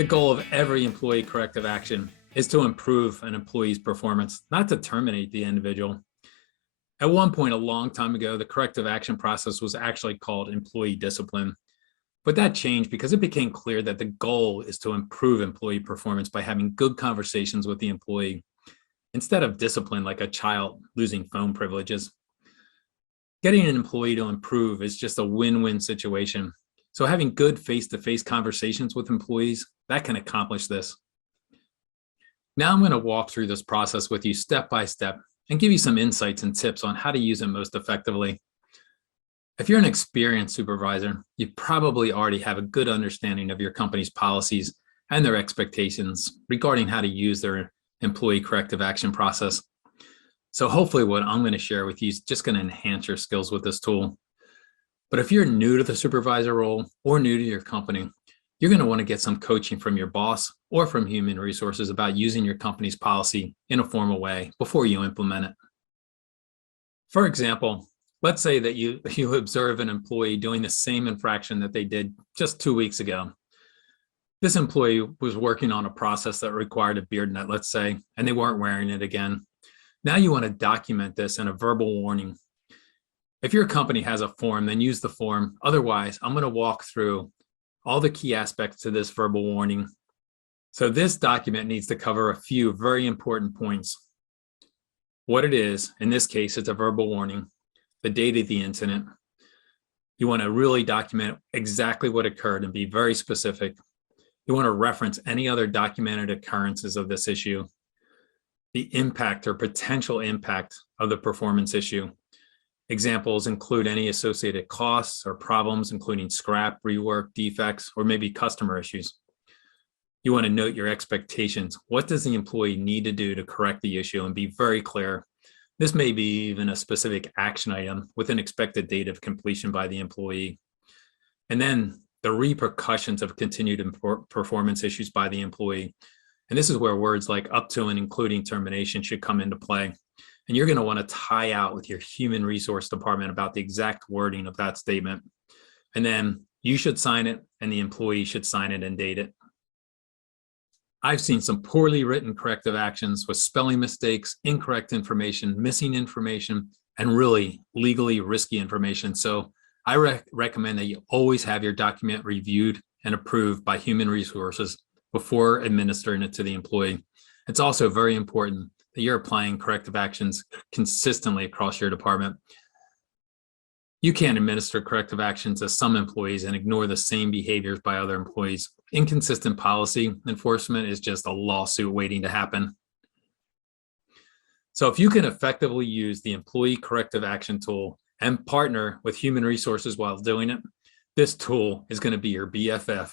The goal of every employee corrective action is to improve an employee's performance, not to terminate the individual. At one point, a long time ago, the corrective action process was actually called employee discipline. But that changed because it became clear that the goal is to improve employee performance by having good conversations with the employee instead of discipline like a child losing phone privileges. Getting an employee to improve is just a win-win situation. So having good face-to-face conversations with employees, that can accomplish this. Now I'm going to walk through this process with you step by step and give you some insights and tips on how to use it most effectively. If you're an experienced supervisor, you probably already have a good understanding of your company's policies and their expectations regarding how to use their employee corrective action process. So hopefully what I'm going to share with you is just going to enhance your skills with this tool. But if you're new to the supervisor role or new to your company, you're going to want to get some coaching from your boss or from human resources about using your company's policy in a formal way before you implement it. For example, let's say that you observe an employee doing the same infraction that they did just 2 weeks ago. This employee was working on a process that required a beard net, let's say, and they weren't wearing it again. Now you want to document this in a verbal warning. If your company has a form, then use the form. Otherwise, I'm going to walk through all the key aspects to this verbal warning. So this document needs to cover a few very important points. What it is, in this case, it's a verbal warning, the date of the incident. You want to really document exactly what occurred and be very specific. You want to reference any other documented occurrences of this issue, the impact or potential impact of the performance issue. Examples include any associated costs or problems, including scrap, rework, defects, or maybe customer issues. You want to note your expectations. What does the employee need to do to correct the issue, and be very clear. This may be even a specific action item with an expected date of completion by the employee. And then the repercussions of continued performance issues by the employee. And this is where words like up to and including termination should come into play. And you're going to want to tie out with your human resource department about the exact wording of that statement. And then you should sign it and the employee should sign it and date it. I've seen some poorly written corrective actions with spelling mistakes, incorrect information, missing information, and really legally risky information. So I recommend that you always have your document reviewed and approved by human resources before administering it to the employee. It's also very important that you're applying corrective actions consistently across your department. You can't administer corrective actions to some employees and ignore the same behaviors by other employees. Inconsistent policy enforcement is just a lawsuit waiting to happen. So if you can effectively use the employee corrective action tool and partner with human resources while doing it, this tool is going to be your BFF